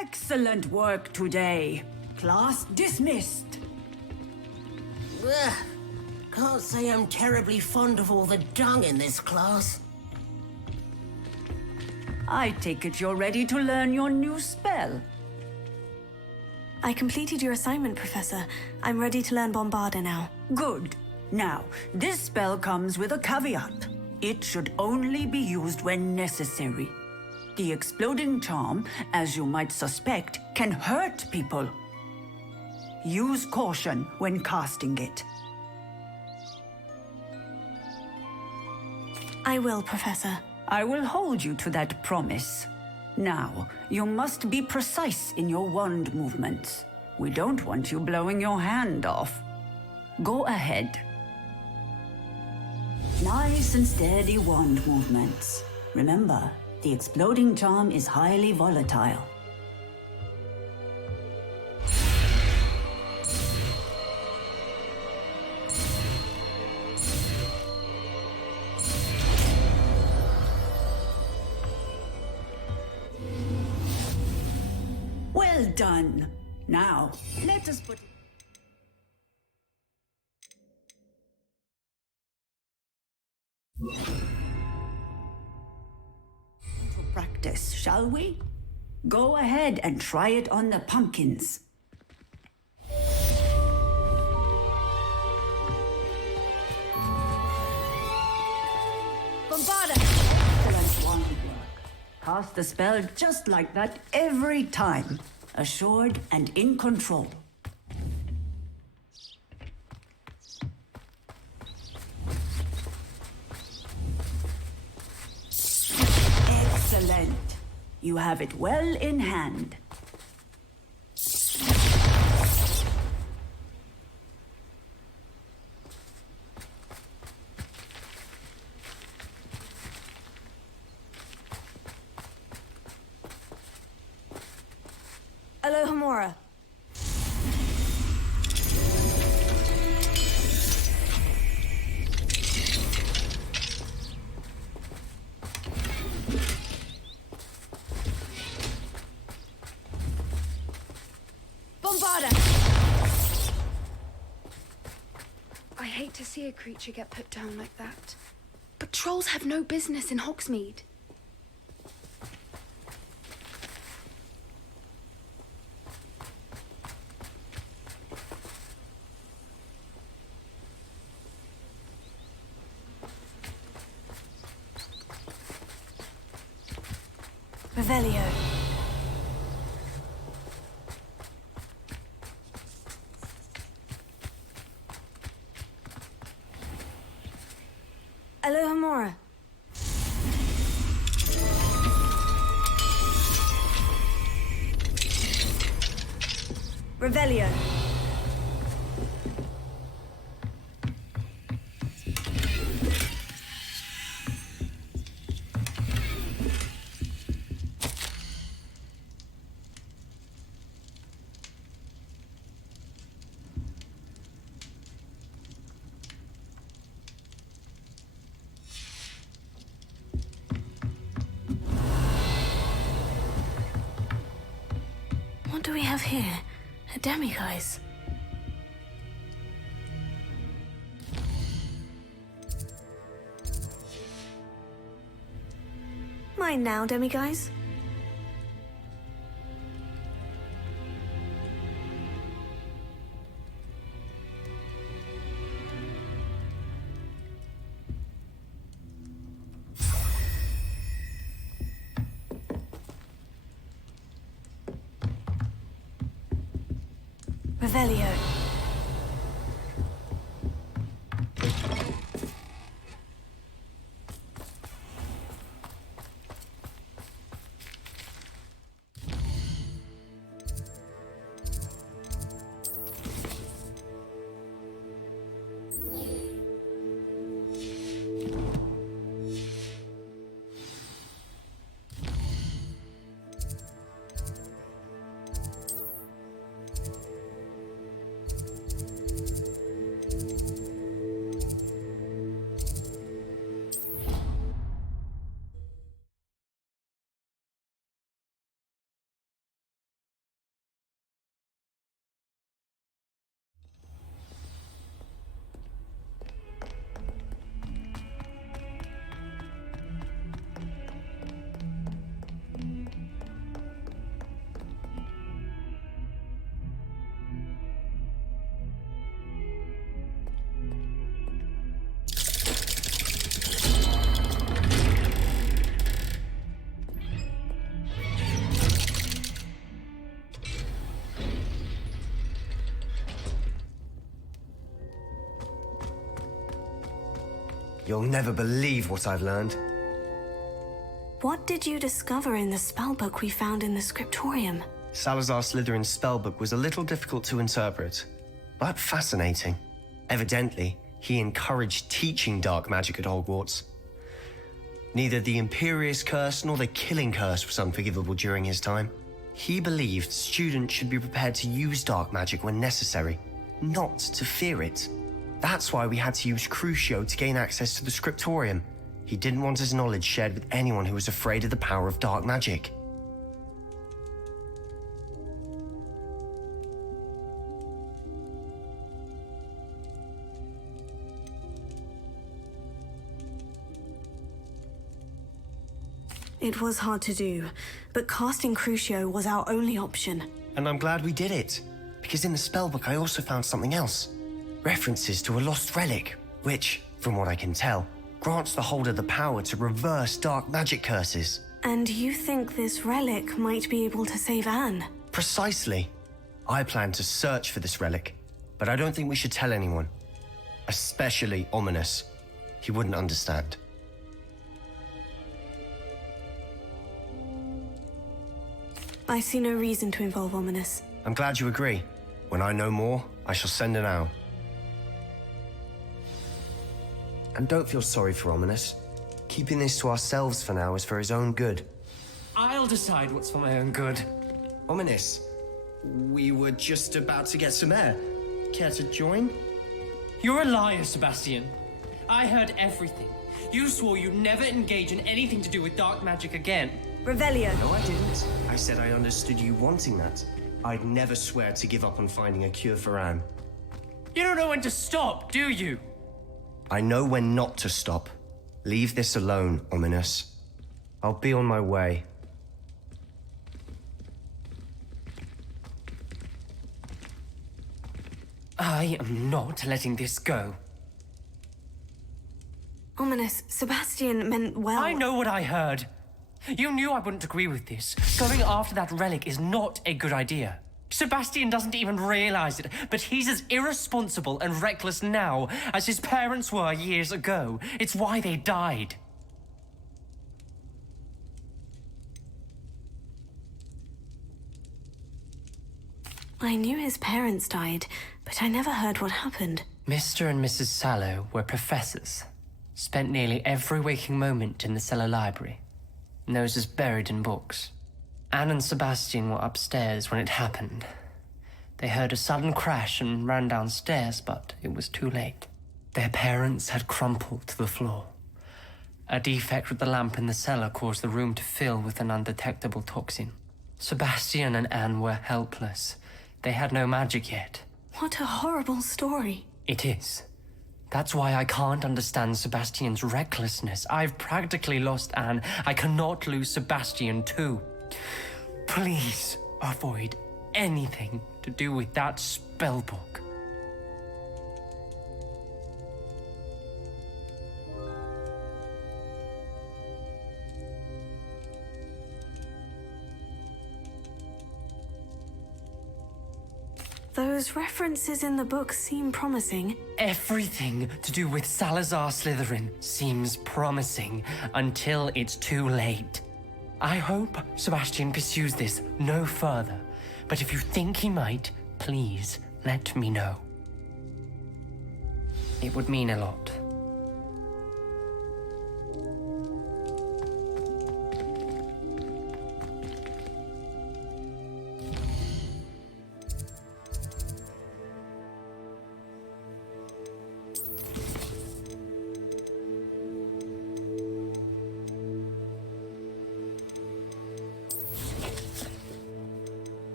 Excellent work today. Class dismissed. Ugh. Can't say I'm terribly fond of all the dung in this class. I take it you're ready to learn your new spell. I completed your assignment, Professor. I'm ready to learn Bombarda now. Good. Now, this spell comes with a caveat. It should only be used when necessary. The exploding charm, as you might suspect, can hurt people. Use caution when casting it. I will, Professor. I will hold you to that promise. Now, you must be precise in your wand movements. We don't want you blowing your hand off. Go ahead. Nice and steady wand movements. Remember, the exploding charm is highly volatile. Well done. Now, let us put to practice, shall we? Go ahead and try it on the pumpkins. Bombarda! Excellent wand work. Cast the spell just like that every time. Assured and in control. Excellent. You have it well in hand. Alohomora. Bombarda! I hate to see a creature get put down like that. But trolls have no business in Hogsmeade. Revelio. Alohomora. Revelio. What do we have here? A demiguise. Mine now, demiguise. Revelio. You'll never believe what I've learned. What did you discover in the spellbook we found in the scriptorium? Salazar Slytherin's spellbook was a little difficult to interpret, but fascinating. Evidently, he encouraged teaching dark magic at Hogwarts. Neither the Imperious Curse nor the Killing Curse was unforgivable during his time. He believed students should be prepared to use dark magic when necessary, not to fear it. That's why we had to use Crucio to gain access to the scriptorium. He didn't want his knowledge shared with anyone who was afraid of the power of dark magic. It was hard to do, but casting Crucio was our only option. And I'm glad we did it, because in the spellbook I also found something else. References to a lost relic, which, from what I can tell, grants the holder the power to reverse dark magic curses. And you think this relic might be able to save Anne? Precisely. I plan to search for this relic, but I don't think we should tell anyone. Especially Ominous. He wouldn't understand. I see no reason to involve Ominous. I'm glad you agree. When I know more, I shall send an owl. And don't feel sorry for Ominous. Keeping this to ourselves for now is for his own good. I'll decide what's for my own good. Ominous, we were just about to get some air. Care to join? You're a liar, Sebastian. I heard everything. You swore you'd never engage in anything to do with dark magic again. Revelio. No, I didn't. I said I understood you wanting that. I'd never swear to give up on finding a cure for Anne. You don't know when to stop, do you? I know when not to stop. Leave this alone, Ominous. I'll be on my way. I am not letting this go. Ominous, Sebastian meant well. I know what I heard. You knew I wouldn't agree with this. Going after that relic is not a good idea. Sebastian doesn't even realize it, but he's as irresponsible and reckless now as his parents were years ago. It's why they died. I knew his parents died, but I never heard what happened. Mr. and Mrs. Sallow were professors. Spent nearly every waking moment in the cellar library. Noses buried in books. Anne and Sebastian were upstairs when it happened. They heard a sudden crash and ran downstairs, but it was too late. Their parents had crumpled to the floor. A defect with the lamp in the cellar caused the room to fill with an undetectable toxin. Sebastian and Anne were helpless. They had no magic yet. What a horrible story. It is. That's why I can't understand Sebastian's recklessness. I've practically lost Anne. I cannot lose Sebastian too. Please avoid anything to do with that spellbook. Those references in the book seem promising. Everything to do with Salazar Slytherin seems promising until it's too late. I hope Sebastian pursues this no further, but if you think he might, please let me know. It would mean a lot.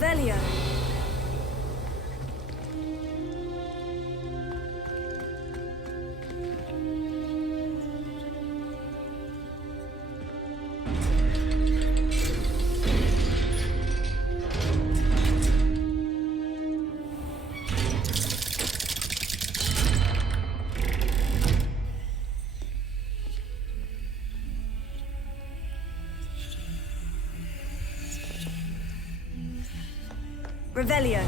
Revelio. Revelio.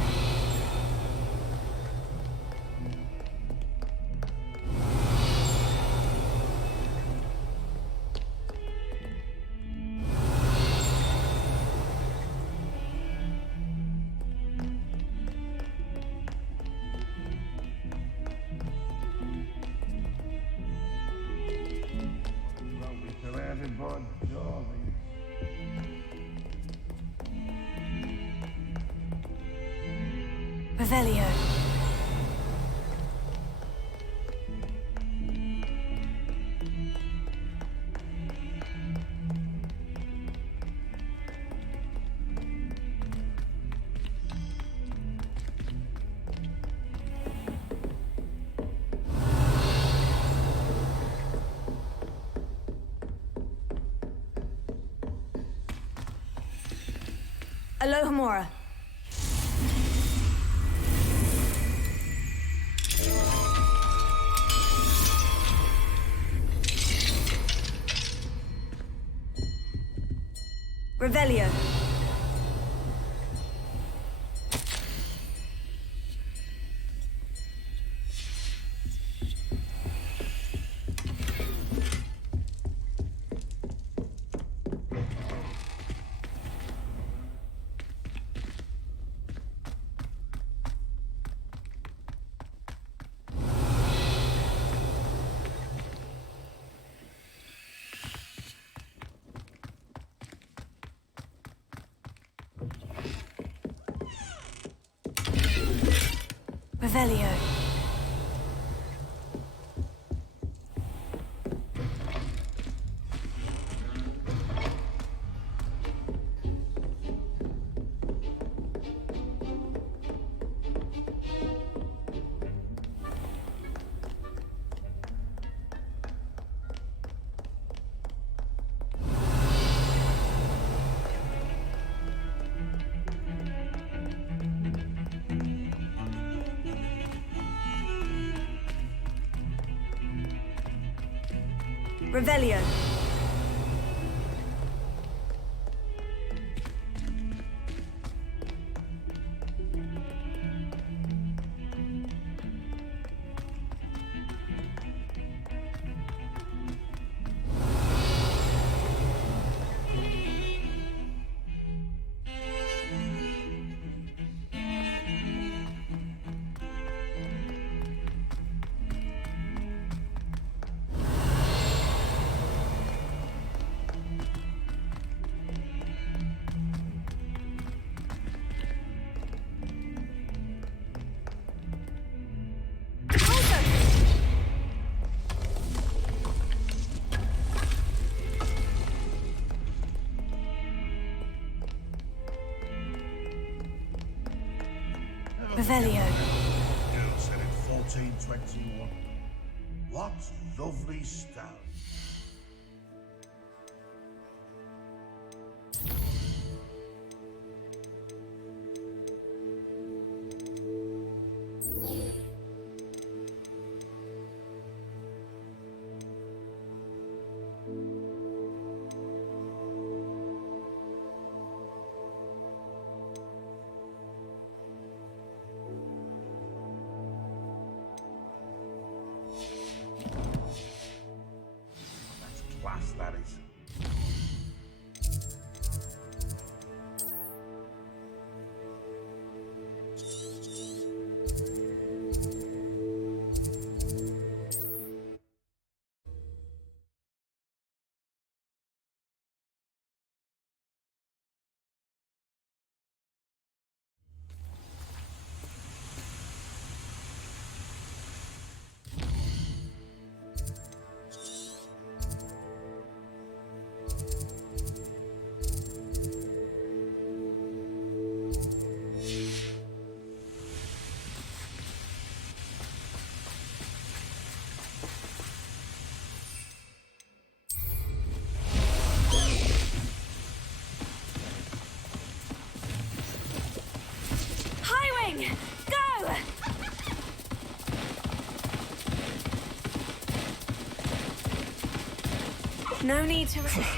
Revelio. Alohomora. Revelio. Revelio. Revelio. Revelio. Girl said in 1421. What lovely stone. No need to resist.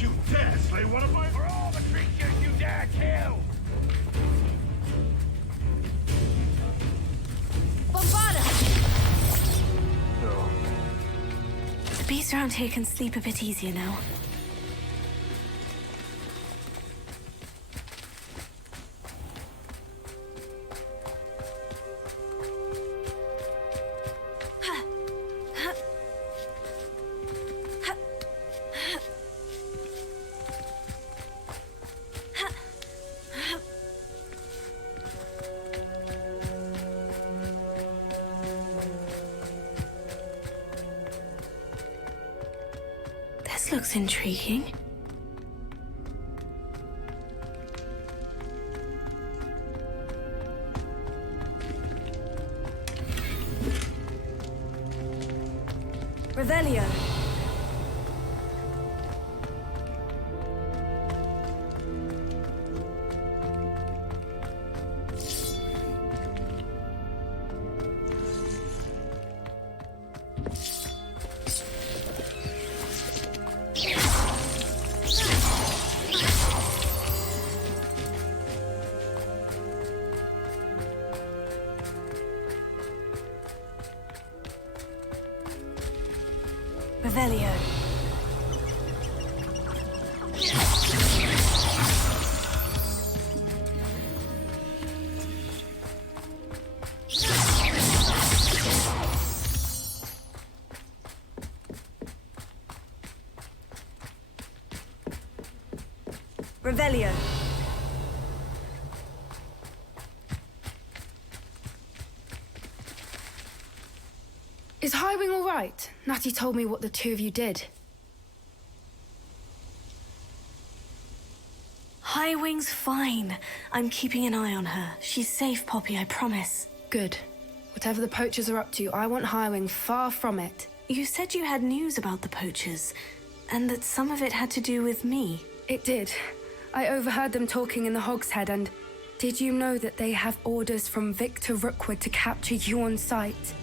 You dare slay one of my... For all the creatures you dare kill! The beasts around here can sleep a bit easier now. This looks intriguing. Revelio. Revelio. Revelio. Is Highwing all right? Natty told me what the two of you did. Highwing's fine. I'm keeping an eye on her. She's safe, Poppy, I promise. Good. Whatever the poachers are up to, I want Highwing far from it. You said you had news about the poachers, and that some of it had to do with me. It did. I overheard them talking in the Hogshead, and did you know that they have orders from Victor Rookwood to capture you on sight?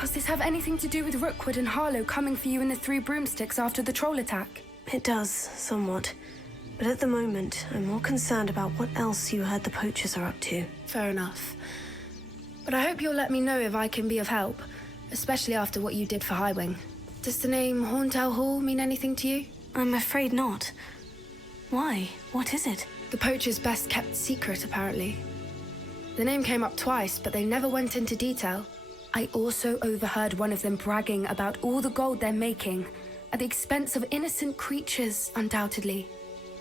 Does this have anything to do with Rookwood and Harlow coming for you in the Three Broomsticks after the troll attack? It does, somewhat. But at the moment, I'm more concerned about what else you heard the poachers are up to. Fair enough. But I hope you'll let me know if I can be of help, especially after what you did for Highwing. Does the name Horntail Hall mean anything to you? I'm afraid not. Why? What is it? The poachers' best kept secret, apparently. The name came up twice, but they never went into detail. I also overheard one of them bragging about all the gold they're making, at the expense of innocent creatures, undoubtedly.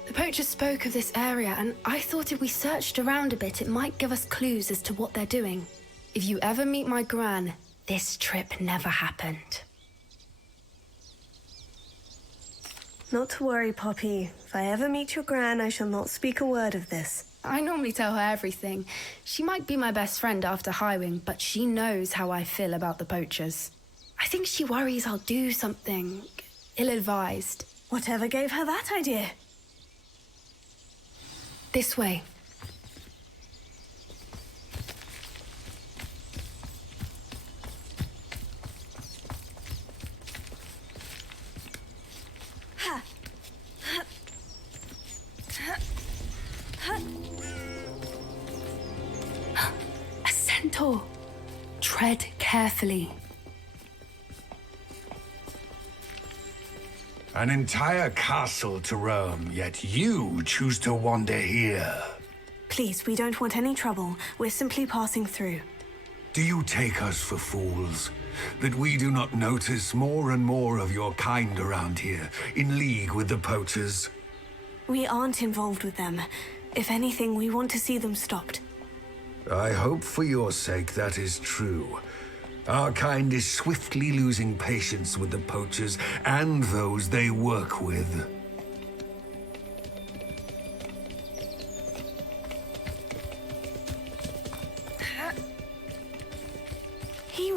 The poachers spoke of this area, and I thought if we searched around a bit, it might give us clues as to what they're doing. If you ever meet my gran, this trip never happened. Not to worry, Poppy. If I ever meet your gran, I shall not speak a word of this. I normally tell her everything. She might be my best friend after Highwing, but she knows how I feel about the poachers. I think she worries I'll do something ill-advised. Whatever gave her that idea? This way. A centaur. Tread carefully. An entire castle to roam, yet you choose to wander here. Please, we don't want any trouble. We're simply passing through. Do you take us for fools? That we do not notice more and more of your kind around here, in league with the poachers? We aren't involved with them. If anything, we want to see them stopped. I hope for your sake that is true. Our kind is swiftly losing patience with the poachers and those they work with.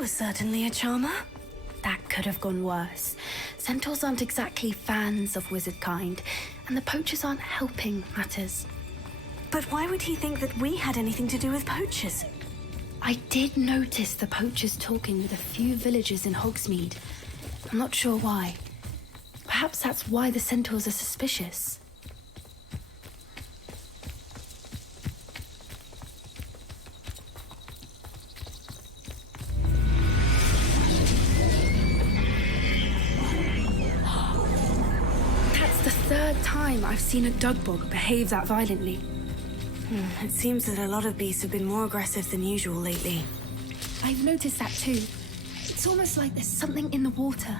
was certainly a charmer. That could have gone worse. Centaurs aren't exactly fans of wizard kind, and the poachers aren't helping matters. But why would he think that we had anything to do with poachers? I did notice the poachers talking with a few villagers in Hogsmeade. I'm not sure why. Perhaps that's why the centaurs are suspicious. That's the third time I've seen a dugbog behave that violently. It seems that a lot of beasts have been more aggressive than usual lately. I've noticed that too. It's almost like there's something in the water.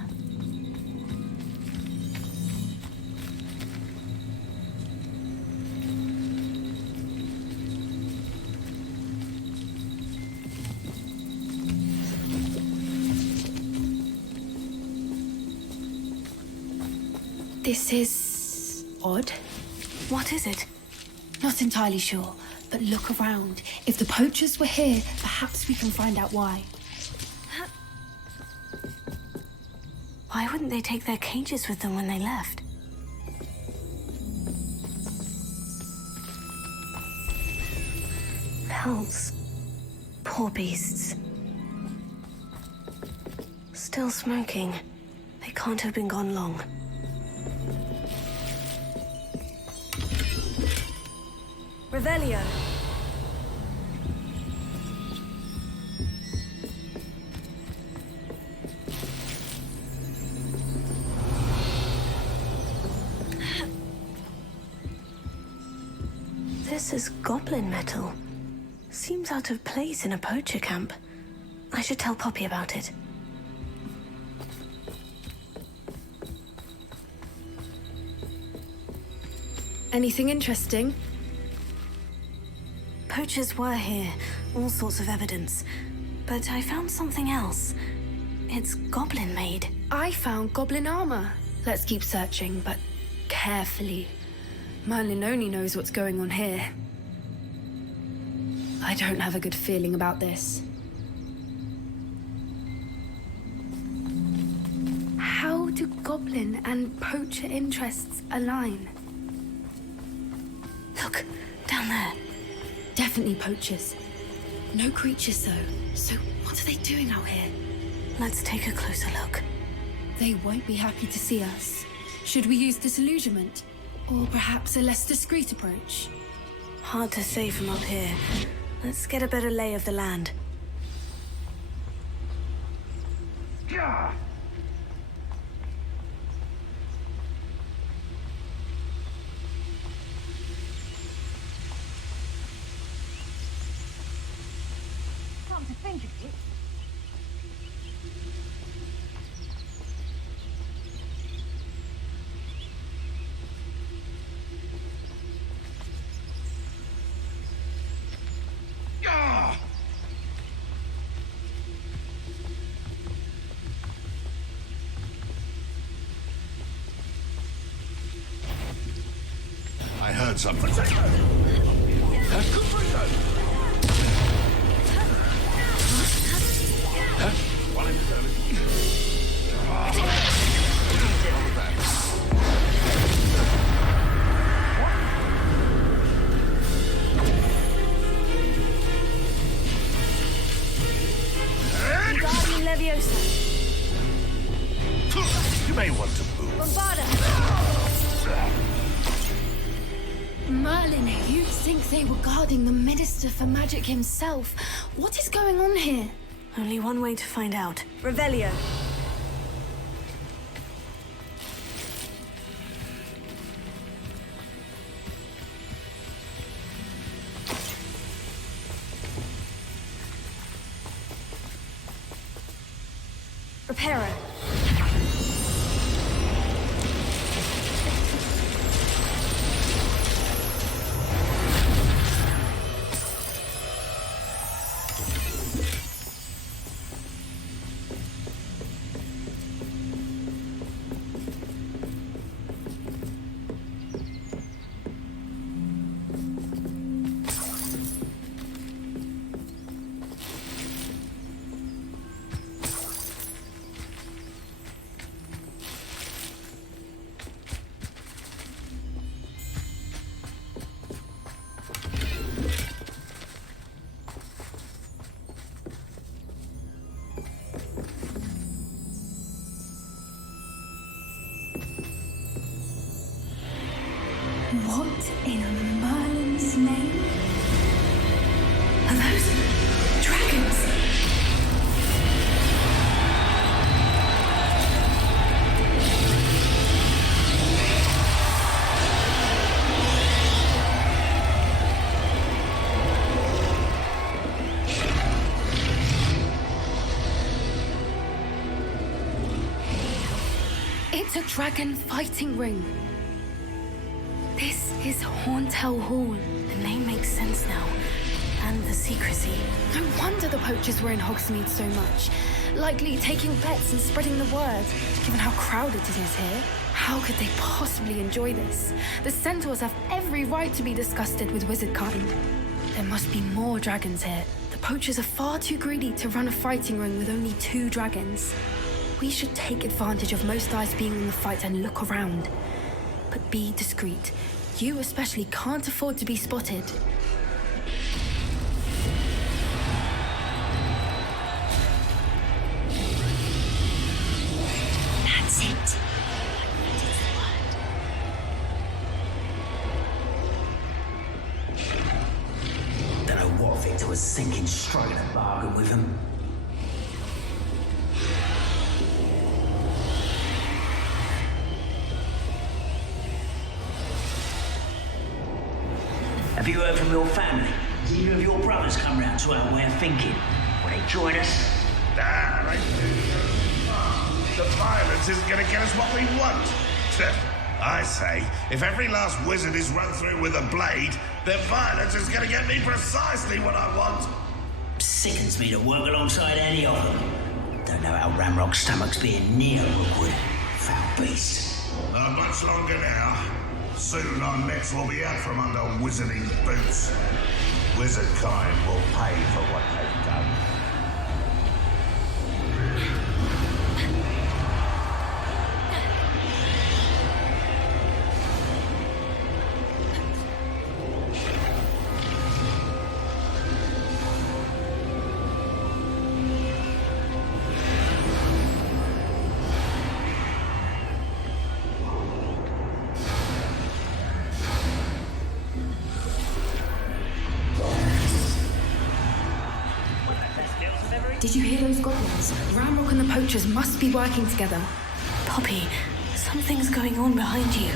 This is odd. What is it? Not entirely sure, but look around. If the poachers were here, perhaps we can find out why. Why wouldn't they take their cages with them when they left? Pelts. Poor beasts. Still smoking. They can't have been gone long. Revelio. This is goblin metal. Seems out of place in a poacher camp. I should tell Poppy about it. Anything interesting? Poachers were here, all sorts of evidence. But I found something else. It's goblin-made. I found goblin armor. Let's keep searching, but carefully. Merlin only knows what's going on here. I don't have a good feeling about this. How do goblin and poacher interests align? Look, down there. Definitely poachers. No creatures, though. So what are they doing out here? Let's take a closer look. They won't be happy to see us. Should we use disillusionment? Or perhaps a less discreet approach? Hard to say from up here. Let's get a better lay of the land. Come to think of it, I heard something. Guardian Leviosa. You may want to move. Bombarda. Merlin, you'd think they were guarding the Minister for Magic himself. What is going on here? Only one way to find out. Revelio. Reparo. What in Merlin's name? Are those dragons? It's a dragon fighting ring. This is Hauntel Hall. The name makes sense now. And the secrecy. No wonder the poachers were in Hogsmeade so much. Likely taking bets and spreading the word, given how crowded it is here. How could they possibly enjoy this? The centaurs have every right to be disgusted with wizard kind. There must be more dragons here. The poachers are far too greedy to run a fighting ring with only 2 dragons. We should take advantage of most eyes being on the fight and look around. But be discreet. You especially can't afford to be spotted. That's it. Don't know what Victor was thinking, striking a bargain with him. Have you heard from your family? Did either of your brothers come round to our way of thinking? Will they join us? Nah, they do. The violence isn't going to get us what we want. I say, if every last wizard is run through with a blade, then violence is going to get me precisely what I want. Sickens me to work alongside any of them. Don't know how Ramrock's stomach's being near Rookwood. Foul beast. Not much longer now. Soon our necks will be out from under wizarding boots. Wizard kind will pay for what they've done. Did you hear those goblins? Ramrock and the poachers must be working together. Poppy, something's going on behind you.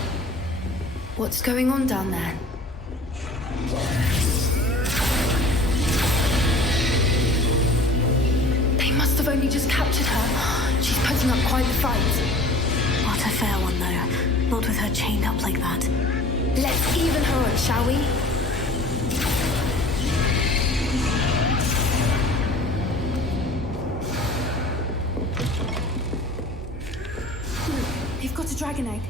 What's going on down there? They must have only just captured her. She's putting up quite the fight. Not a fair one, though. Not with her chained up like that. Let's even her on, shall we? They've got a dragon egg.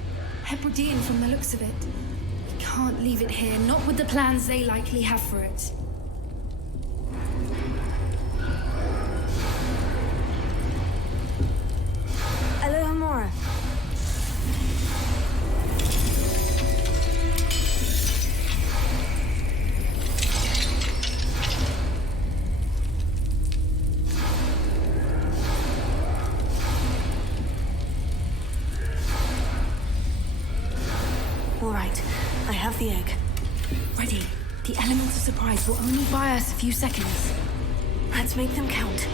Hebridean from the looks of it. We can't leave it here, not with the plans they likely have for it. Hello, Hamora. All right, I have the egg. Ready. The element of surprise will only buy us a few seconds. Let's make them count.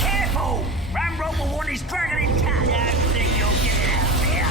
Careful! Ramrock will want his dragon intact. I don't think you'll get it out of here.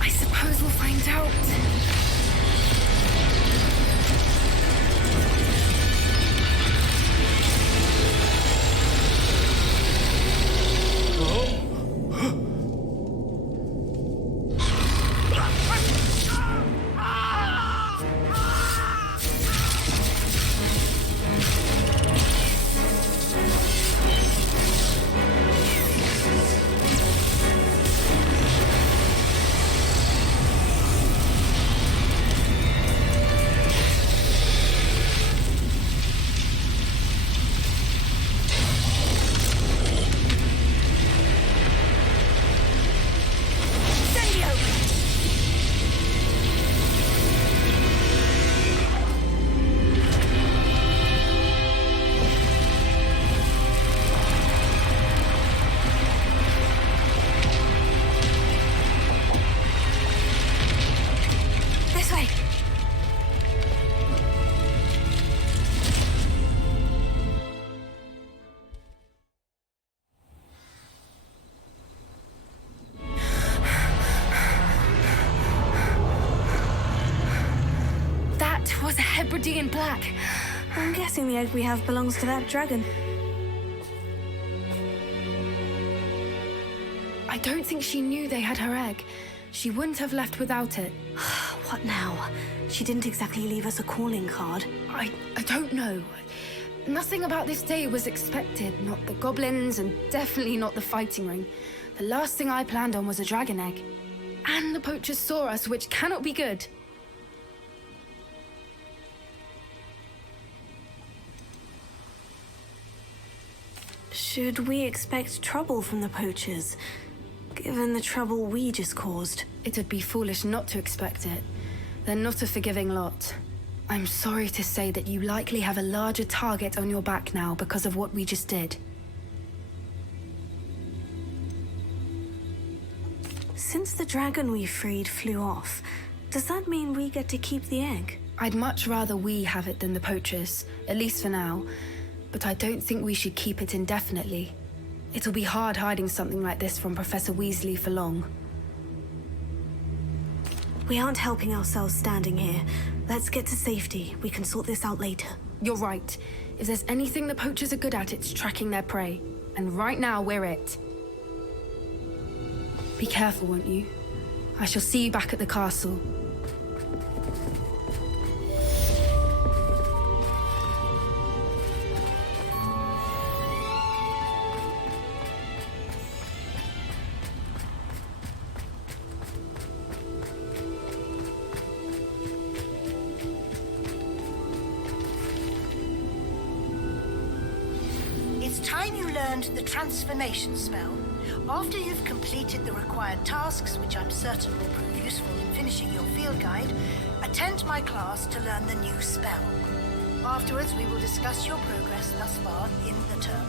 I suppose we'll find out. Was a Hebridean black. I'm guessing the egg we have belongs to that dragon. I don't think she knew they had her egg. She wouldn't have left without it. What now? She didn't exactly leave us a calling card. I don't know. Nothing about this day was expected. Not the goblins, and definitely not the fighting ring. The last thing I planned on was a dragon egg. And the poachers saw us, which cannot be good. Should we expect trouble from the poachers, given the trouble we just caused? It would be foolish not to expect it. They're not a forgiving lot. I'm sorry to say that you likely have a larger target on your back now because of what we just did. Since the dragon we freed flew off, does that mean we get to keep the egg? I'd much rather we have it than the poachers, at least for now. But I don't think we should keep it indefinitely. It'll be hard hiding something like this from Professor Weasley for long. We aren't helping ourselves standing here. Let's get to safety. We can sort this out later. You're right. If there's anything the poachers are good at, it's tracking their prey. And right now, we're it. Be careful, won't you? I shall see you back at the castle. Time you learned the transformation spell. After you've completed the required tasks, which I'm certain will prove useful in finishing your field guide, attend my class to learn the new spell. Afterwards, we will discuss your progress thus far in the term.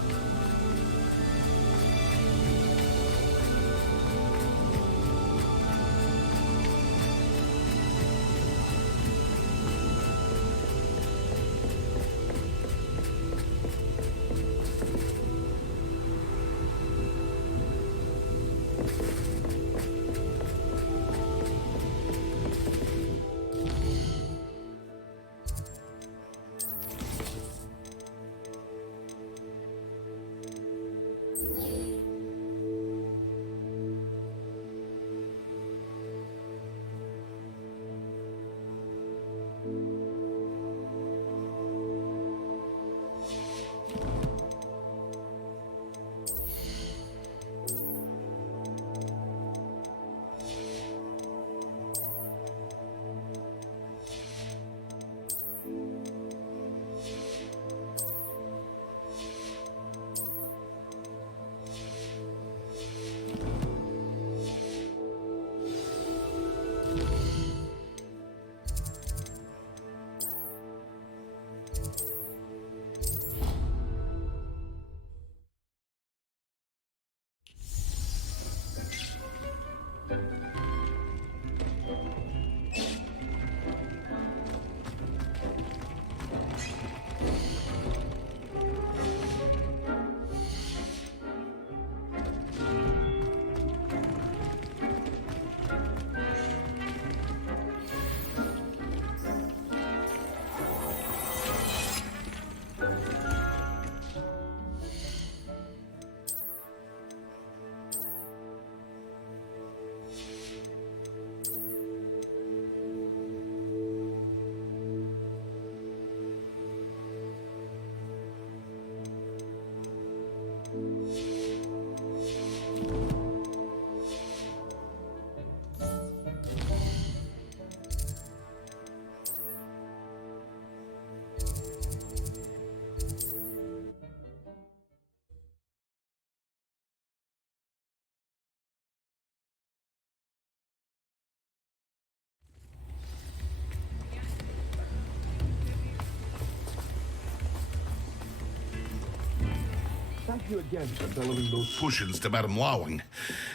Thank you again for delivering those potions to Madame Wowing.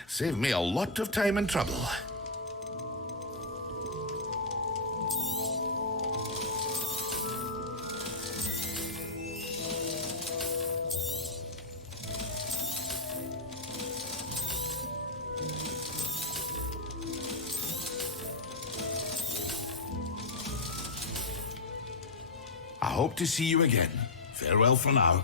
Saved me a lot of time and trouble. I hope to see you again. Farewell for now.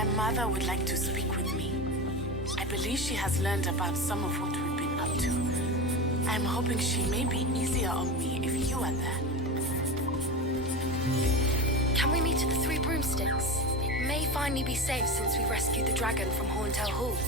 My mother would like to speak with me. I believe she has learned about some of what we've been up to. I'm hoping she may be easier on me if you are there. Can we meet at the Three Broomsticks? It may finally be safe since we rescued the dragon from Horntail Hall.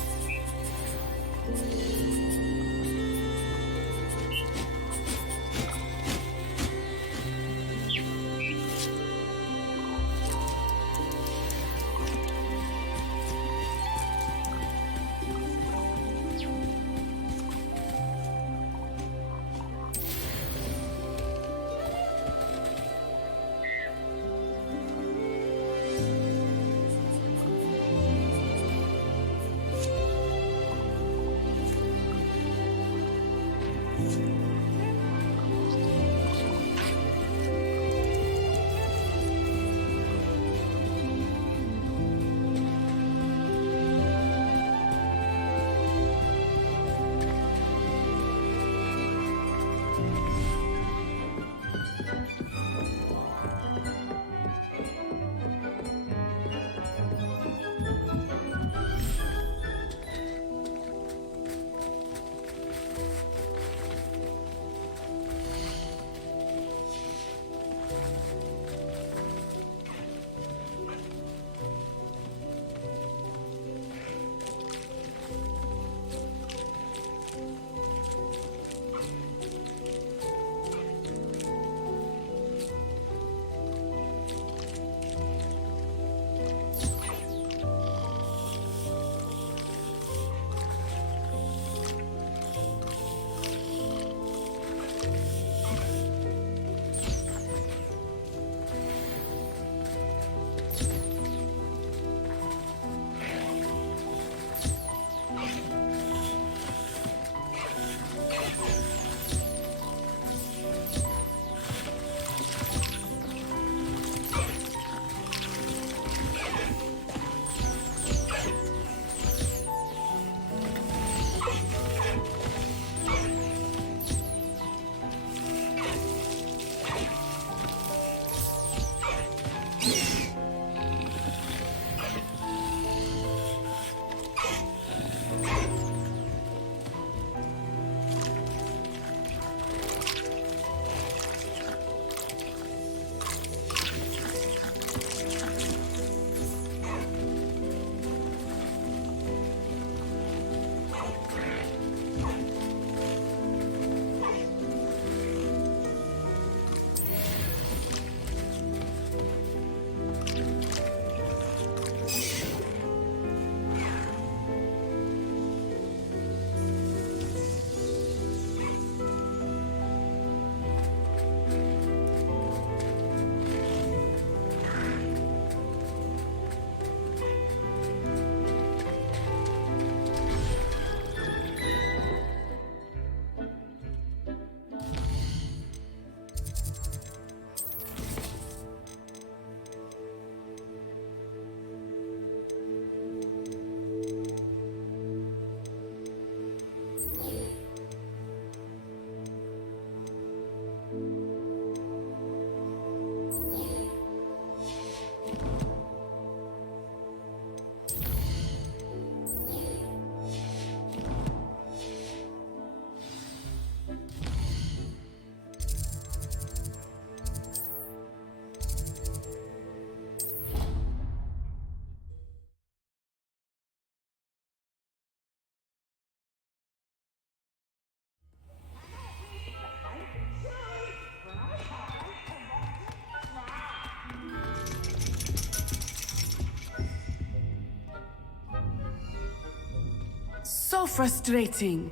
So frustrating.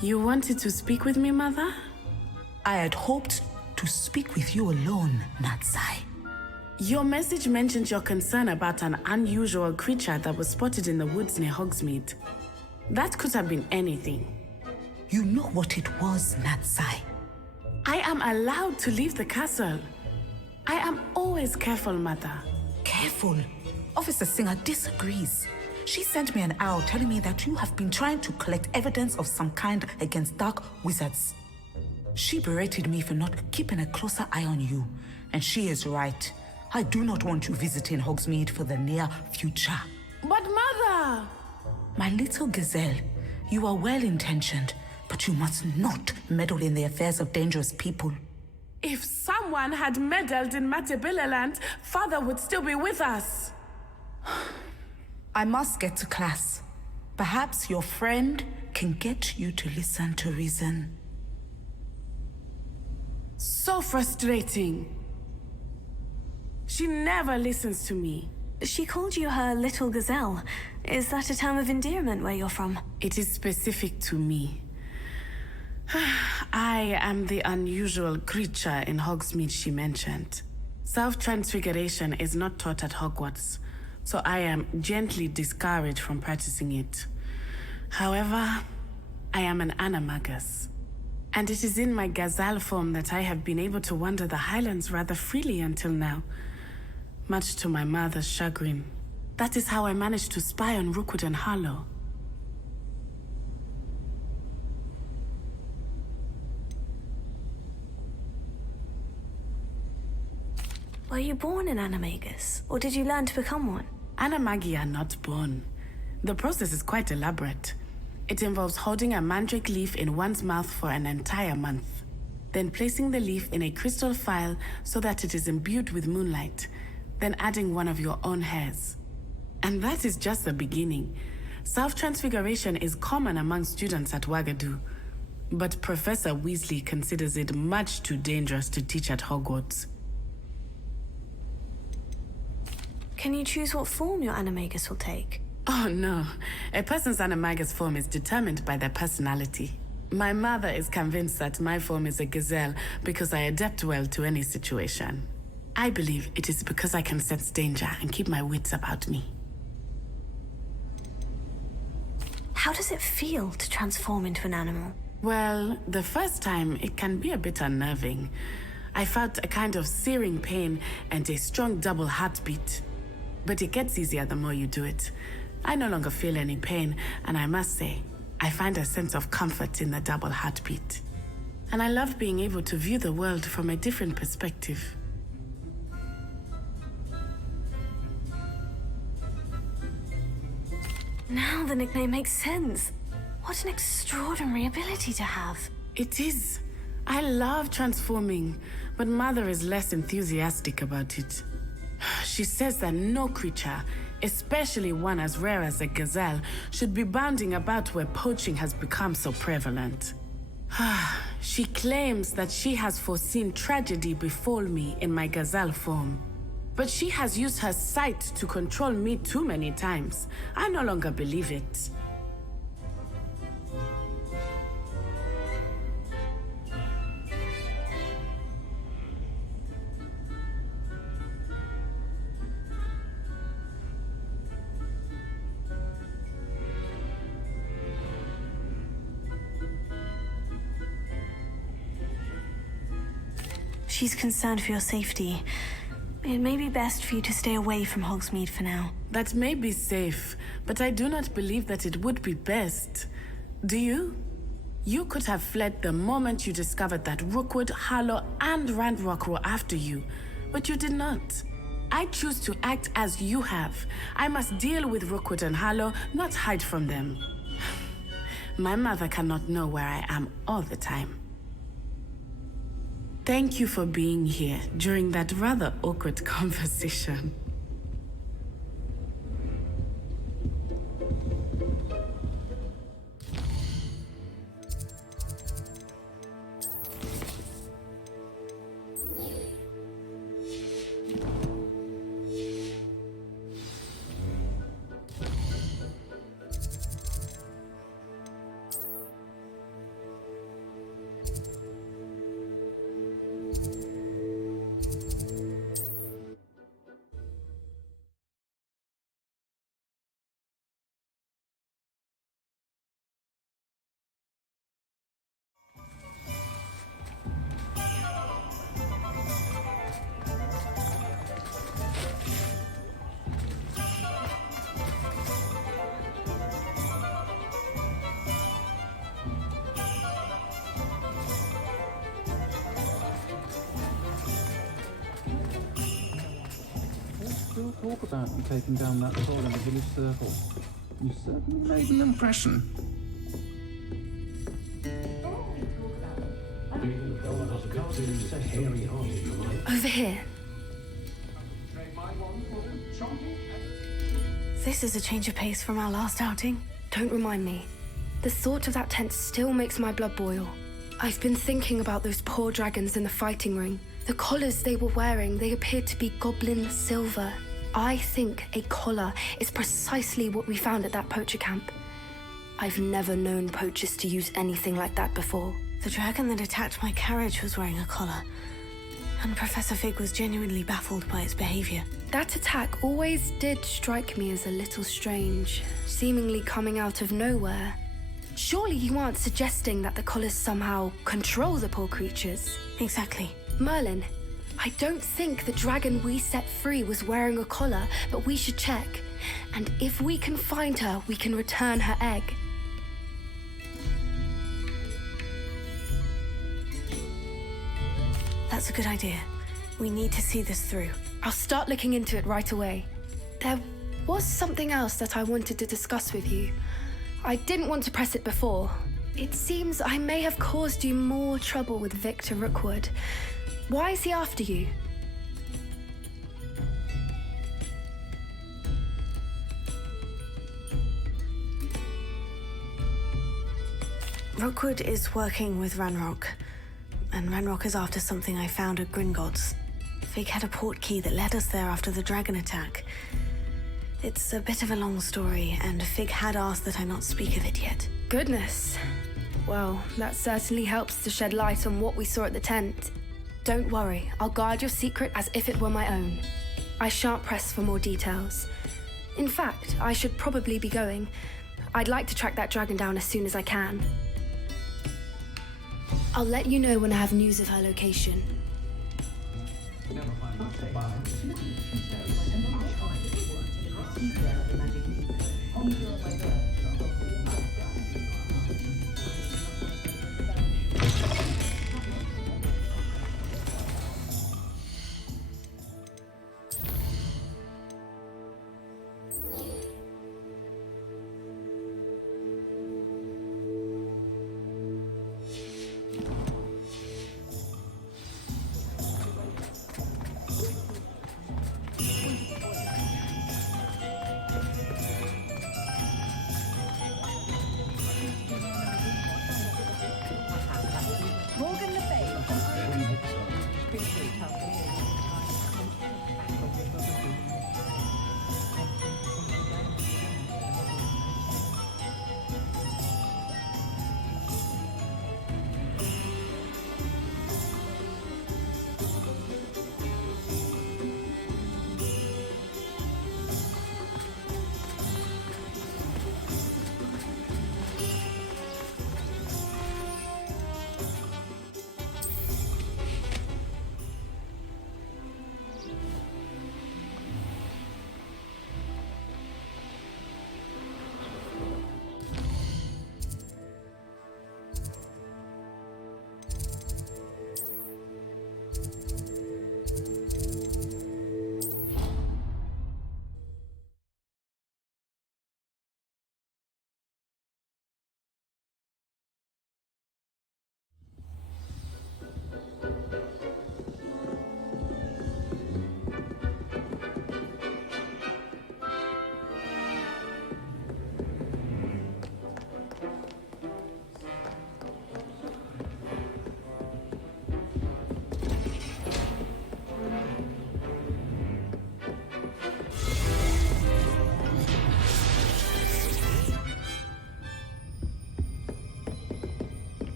You wanted to speak with me, Mother? I had hoped to speak with you alone, Natsai. Your message mentioned your concern about an unusual creature that was spotted in the woods near Hogsmeade. That could have been anything. You know what it was, Natsai. I am allowed to leave the castle. I am always careful, Mother. Careful? Officer Singer disagrees. She sent me an owl telling me that you have been trying to collect evidence of some kind against dark wizards. She berated me for not keeping a closer eye on you, and she is right. I do not want you visiting Hogsmeade for the near future. But Mother! My little gazelle, you are well-intentioned, but you must not meddle in the affairs of dangerous people. If someone had meddled in Matabeleland, Father would still be with us. I must get to class. Perhaps your friend can get you to listen to reason. So frustrating. She never listens to me. She called you her little gazelle. Is that a term of endearment where you're from? It is specific to me. I am the unusual creature in Hogsmeade she mentioned. Self-transfiguration is not taught at Hogwarts, so I am gently discouraged from practicing it. However, I am an animagus, and it is in my gazelle form that I have been able to wander the Highlands rather freely until now, much to my mother's chagrin. That is how I managed to spy on Rookwood and Harlow. Were you born an animagus, or did you learn to become one? Animagi are not born. The process is quite elaborate. It involves holding a mandrake leaf in one's mouth for an entire month, then placing the leaf in a crystal phial so that it is imbued with moonlight, then adding one of your own hairs. And that is just the beginning. Self-transfiguration is common among students at Wagadu, but Professor Weasley considers it much too dangerous to teach at Hogwarts. Can you choose what form your animagus will take? Oh no, a person's animagus form is determined by their personality. My mother is convinced that my form is a gazelle because I adapt well to any situation. I believe it is because I can sense danger and keep my wits about me. How does it feel to transform into an animal? Well, the first time it can be a bit unnerving. I felt a kind of searing pain and a strong double heartbeat. But it gets easier the more you do it. I no longer feel any pain, and I must say, I find a sense of comfort in the double heartbeat. And I love being able to view the world from a different perspective. Now the nickname makes sense. What an extraordinary ability to have. It is. I love transforming, but Mother is less enthusiastic about it. She says that no creature, especially one as rare as a gazelle, should be bounding about where poaching has become so prevalent. She claims that she has foreseen tragedy befall me in my gazelle form. But she has used her sight to control me too many times. I no longer believe it. She's concerned for your safety. It may be best for you to stay away from Hogsmeade for now. That may be safe, but I do not believe that it would be best. Do you? You could have fled the moment you discovered that Rookwood, Harlow, and Ranrock were after you, but you did not. I choose to act as you have. I must deal with Rookwood and Harlow, not hide from them. My mother cannot know where I am all the time. Thank you for being here during that rather awkward conversation. still talk about you taking down that troll in the village circle. You certainly made an impression. Over here. This is a change of pace from our last outing. Don't remind me. The thought of that tent still makes my blood boil. I've been thinking about those poor dragons in the fighting ring. The collars they were wearing, they appeared to be goblin silver. I think a collar is precisely what we found at that poacher camp. I've never known poachers to use anything like that before. The dragon that attacked my carriage was wearing a collar, and Professor Fig was genuinely baffled by its behavior. That attack always did strike me as a little strange, seemingly coming out of nowhere. Surely you aren't suggesting that the collars somehow control the poor creatures? Exactly. Merlin, I don't think the dragon we set free was wearing a collar, but we should check. And if we can find her, we can return her egg. That's a good idea. We need to see this through. I'll start looking into it right away. There was something else that I wanted to discuss with you. I didn't want to press it before. It seems I may have caused you more trouble with Victor Rookwood. Why is he after you? Rookwood is working with Ranrock, and Ranrock is after something I found at Gringotts. Fig had a port key that led us there after the dragon attack. It's a bit of a long story, and Fig had asked that I not speak of it yet. Goodness. Well, that certainly helps to shed light on what we saw at the tent. Don't worry, I'll guard your secret as if it were my own. I shan't press for more details. In fact, I should probably be going. I'd like to track that dragon down as soon as I can. I'll let you know when I have news of her location.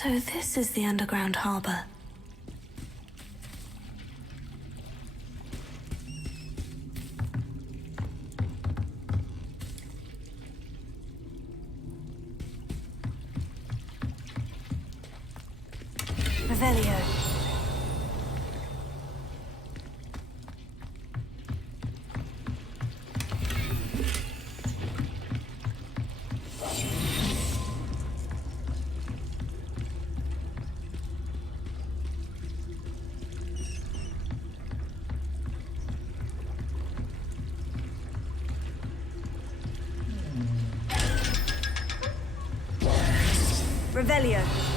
So this is the underground harbor. Revelio. Revelio.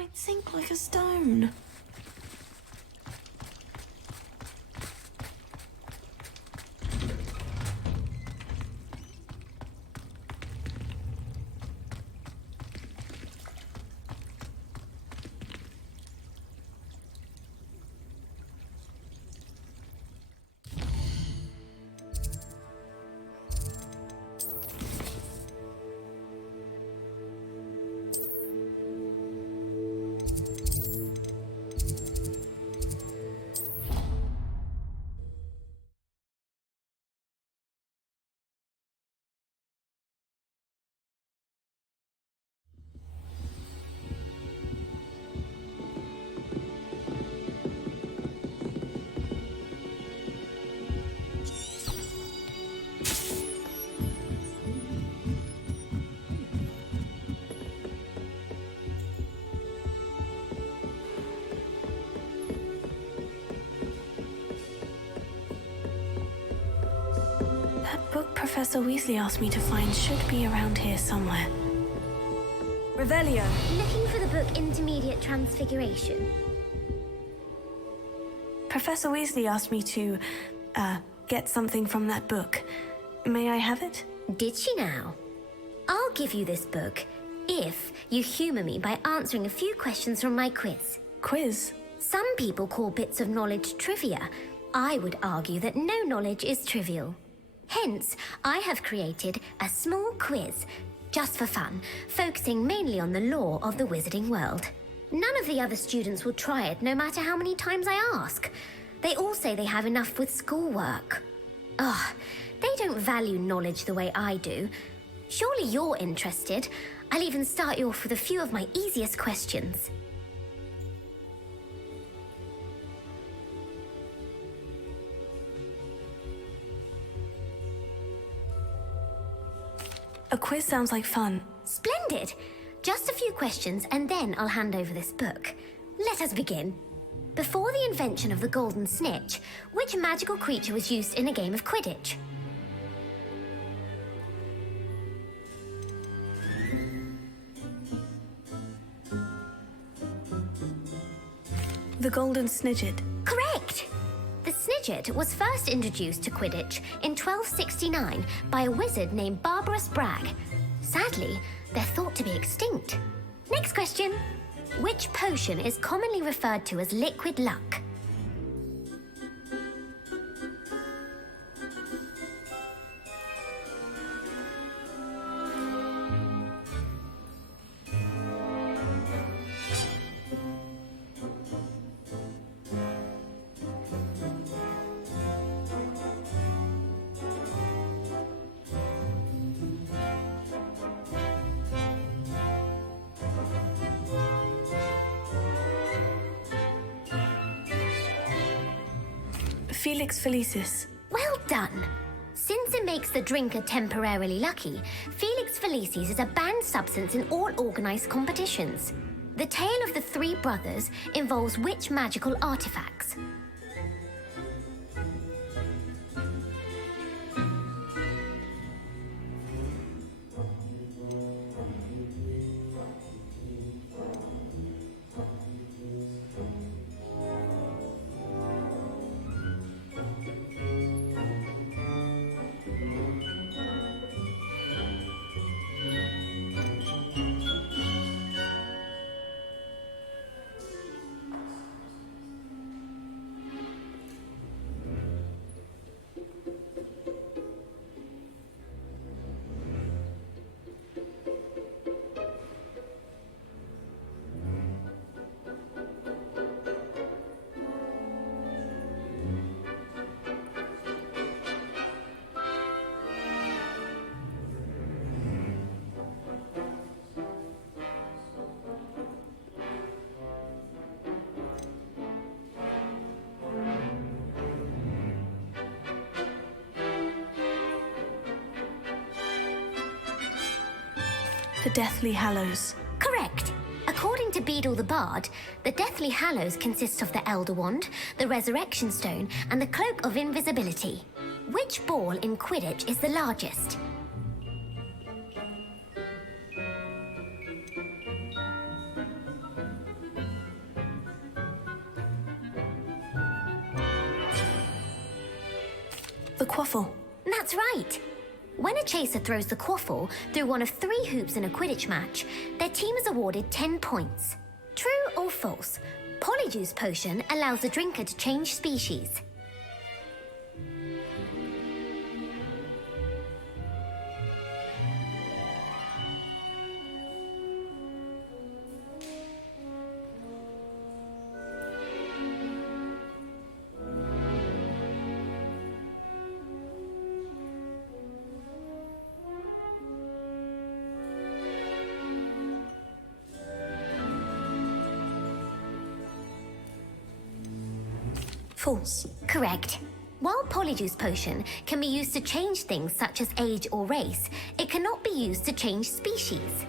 I'd sink like a stone. That book Professor Weasley asked me to find should be around here somewhere. Revelio. Looking for the book Intermediate Transfiguration? Professor Weasley asked me to, get something from that book. May I have it? Did she now? I'll give you this book if you humour me by answering a few questions from my quiz. Quiz? Some people call bits of knowledge trivia. I would argue that no knowledge is trivial. Hence, I have created a small quiz, just for fun, focusing mainly on the lore of the wizarding world. None of the other students will try it, no matter how many times I ask. They all say they have enough with schoolwork. Ugh, they don't value knowledge the way I do. Surely you're interested. I'll even start you off with a few of my easiest questions. A quiz sounds like fun. Splendid! Just a few questions and then I'll hand over this book. Let us begin. Before the invention of the golden snitch, which magical creature was used in a game of Quidditch? The golden snidget. Correct! The snidget was first introduced to Quidditch in 1269 by a wizard named Barbarous Bragg. Sadly, they're thought to be extinct. Next question. Which potion is commonly referred to as liquid luck? Felix Felicis. Well done. Since it makes the drinker temporarily lucky, Felix Felicis is a banned substance in all organized competitions. The tale of the three brothers involves which magical artifacts? The Deathly Hallows. Correct. According to Beadle the Bard, the Deathly Hallows consists of the Elder Wand, the Resurrection Stone, and the Cloak of Invisibility. Which ball in Quidditch is the largest? The Quaffle. That's right. When a chaser throws the quaffle through one of 3 hoops in a Quidditch match, their team is awarded 10 points. True or false? Polyjuice Potion allows the drinker to change species. False. Correct. While Polyjuice Potion can be used to change things such as age or race, it cannot be used to change species.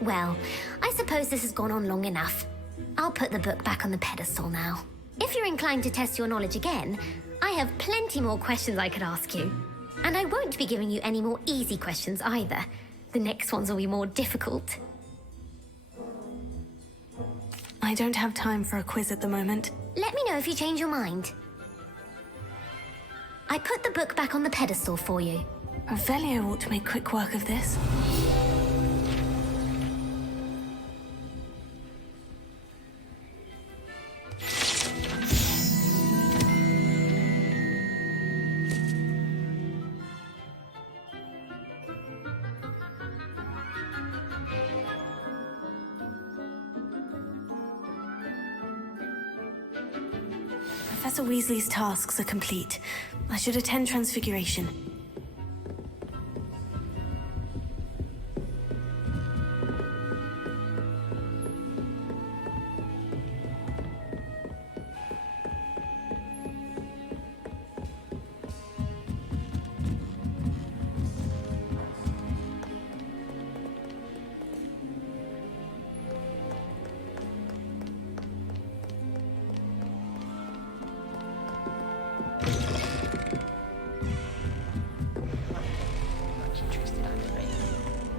Well, I suppose this has gone on long enough. I'll put the book back on the pedestal now. If you're inclined to test your knowledge again, I have plenty more questions I could ask you. And I won't be giving you any more easy questions either. The next ones will be more difficult. I don't have time for a quiz at the moment. Let me know if you change your mind. I put the book back on the pedestal for you. Revelio ought to make quick work of this. Professor Weasley's tasks are complete. I should attend Transfiguration.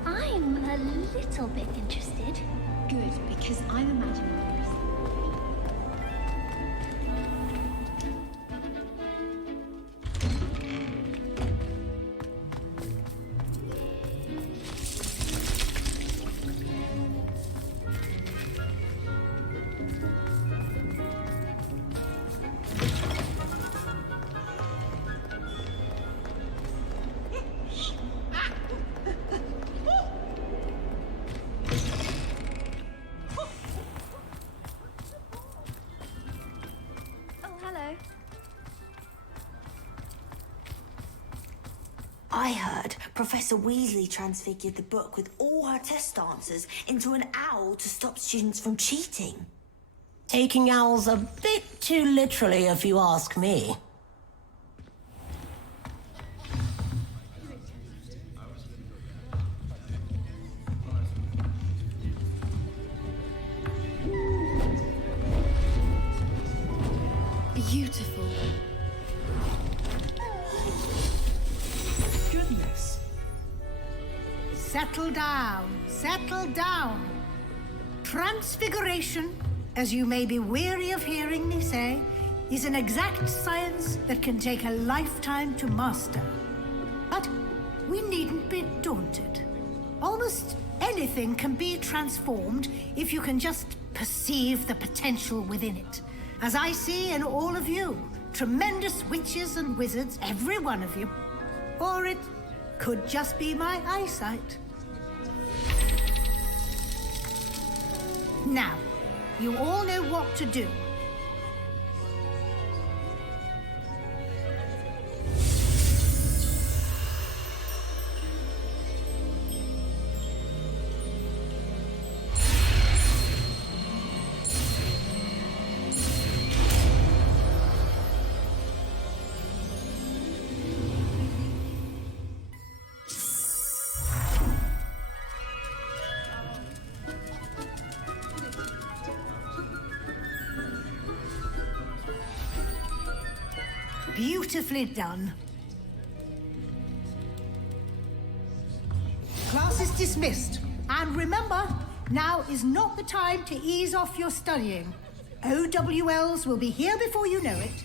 I'm a little bit interested. Good, because I'm a magic person. I heard Professor Weasley transfigured the book with all her test answers into an owl to stop students from cheating. Taking owls a bit too literally, if you ask me. beautiful. Goodness. Settle down. Settle down. Transfiguration, as you may be weary of hearing me say, is an exact science that can take a lifetime to master. But we needn't be daunted. Almost anything can be transformed if you can just perceive the potential within it. As I see in all of you, tremendous witches and wizards, every one of you. Or it could just be my eyesight. Now, you all know what to do. Beautifully done. Class is dismissed. And remember, now is not the time to ease off your studying. OWLs will be here before you know it.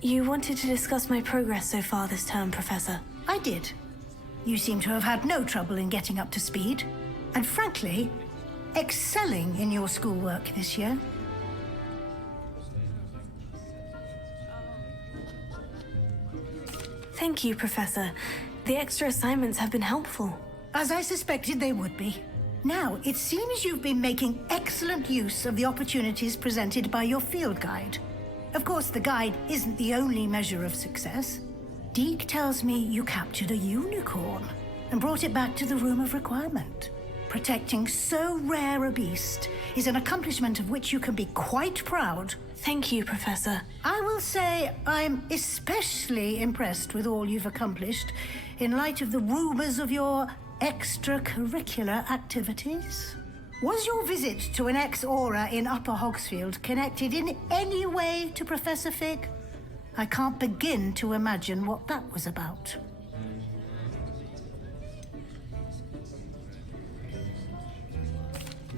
You wanted to discuss my progress so far this term, Professor. I did. You seem to have had no trouble in getting up to speed. And frankly, excelling in your schoolwork this year. Thank you, Professor. The extra assignments have been helpful. As I suspected they would be. Now, it seems you've been making excellent use of the opportunities presented by your field guide. Of course, the guide isn't the only measure of success. Deke tells me you captured a unicorn and brought it back to the Room of Requirement. Protecting so rare a beast is an accomplishment of which you can be quite proud. Thank you, Professor. I will say I'm especially impressed with all you've accomplished in light of the rumors of your extracurricular activities. Was your visit to an ex-aura in Upper Hogsfield connected in any way to Professor Fig? I can't begin to imagine what that was about.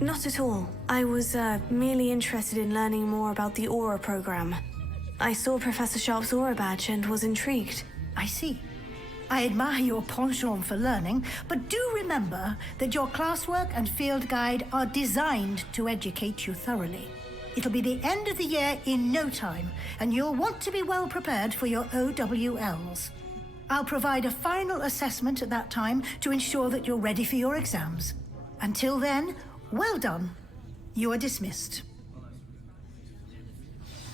Not at all. I was merely interested in learning more about the Aura program. I saw Professor Sharp's Aura badge and was intrigued. I see. I admire your penchant for learning, but do remember that your classwork and field guide are designed to educate you thoroughly. It'll be the end of the year in no time, and you'll want to be well prepared for your OWLs. I'll provide a final assessment at that time to ensure that you're ready for your exams. Until then, well done. You are dismissed.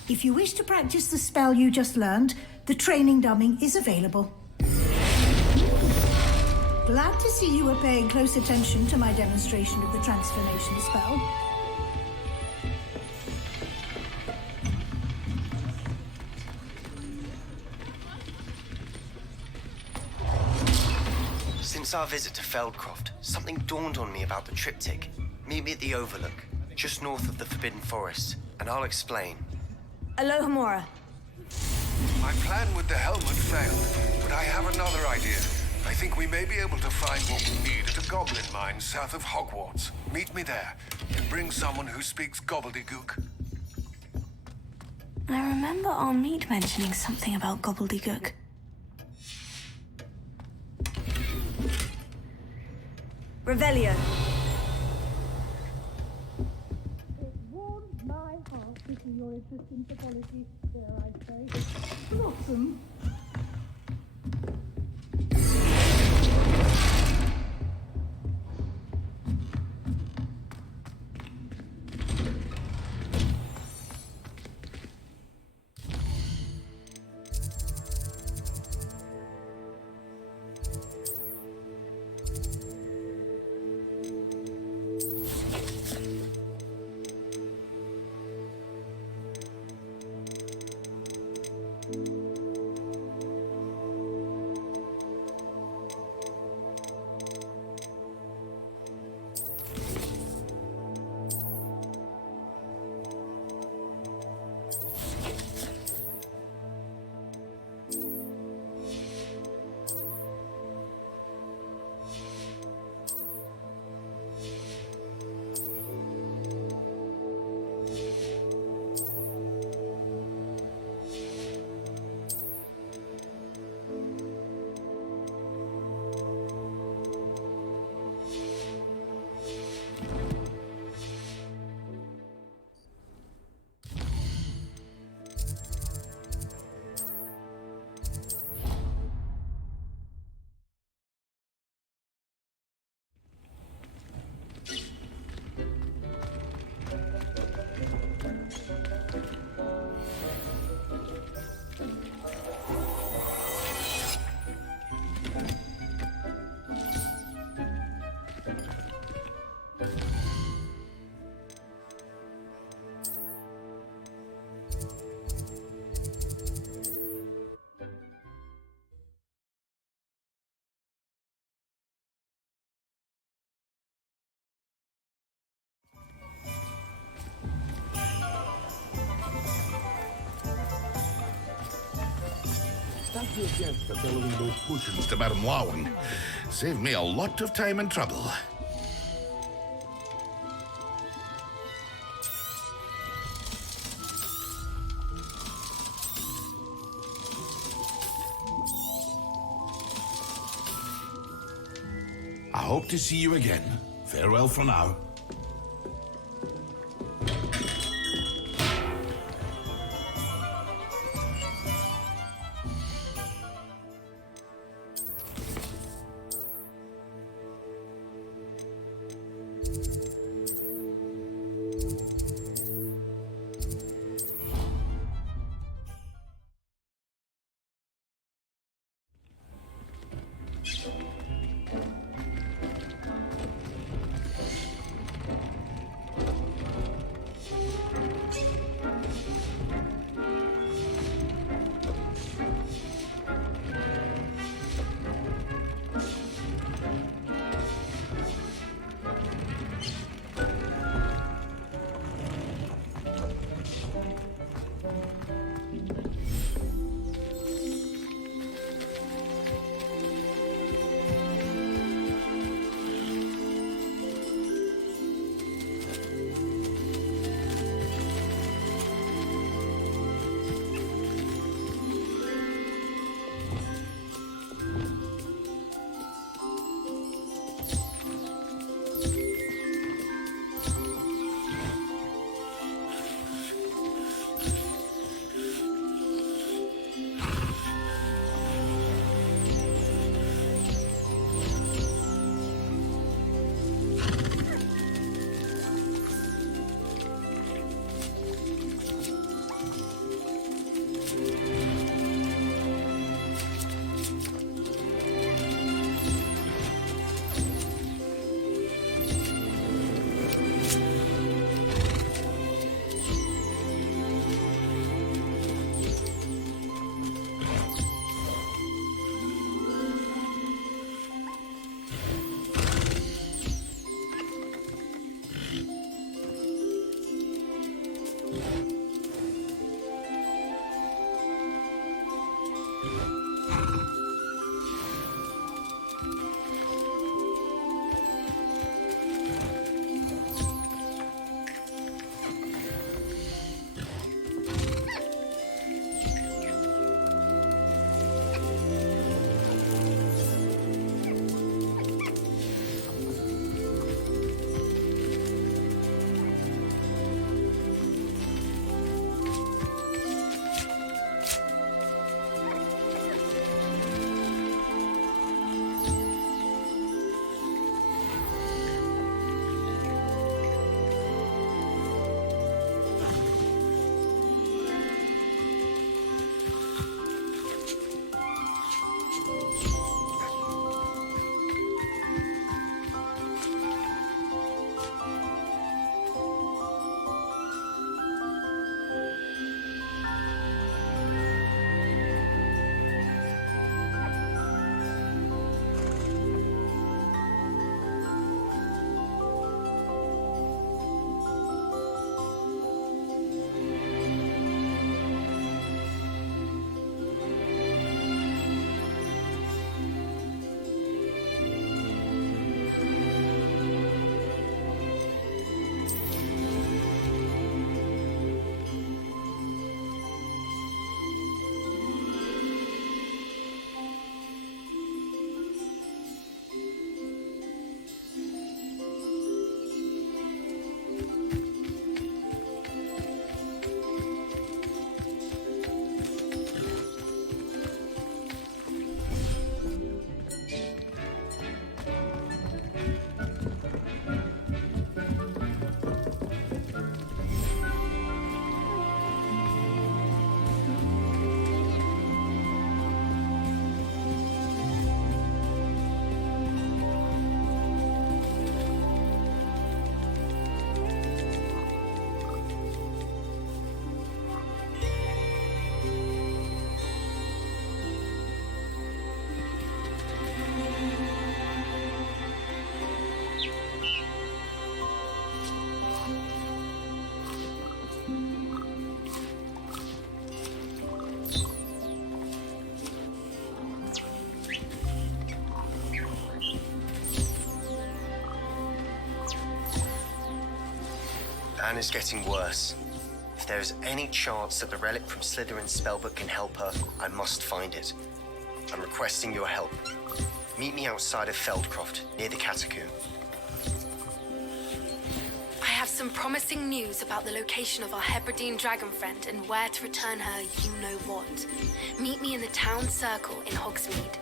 If you wish to practice the spell you just learned, the training dummy is available. Glad to see you are paying close attention to my demonstration of the transformation spell. Since our visit to Feldcroft, something dawned on me about the triptych. Meet me at the Overlook, just north of the Forbidden Forest, and I'll explain. Alohomora. My plan with the helmet failed, but I have another idea. I think we may be able to find what we need at a goblin mine south of Hogwarts. Meet me there, and bring someone who speaks gobbledygook. I remember our meet mentioning something about gobbledygook. Revelio. It warms my heart to see your interest in pathology, dare I say. Blossom. your guest for delivering those potions to Madame Warwin. Saved me a lot of time and trouble. I hope to see you again. Farewell for now. Anne is getting worse. If there is any chance that the relic from Slytherin's spellbook can help her, I must find it. I'm requesting your help. Meet me outside of Feldcroft, near the catacomb. I have some promising news about the location of our Hebridean dragon friend and where to return her you-know-what. Meet me in the town circle in Hogsmeade.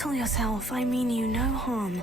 settle yourself. I mean you no harm.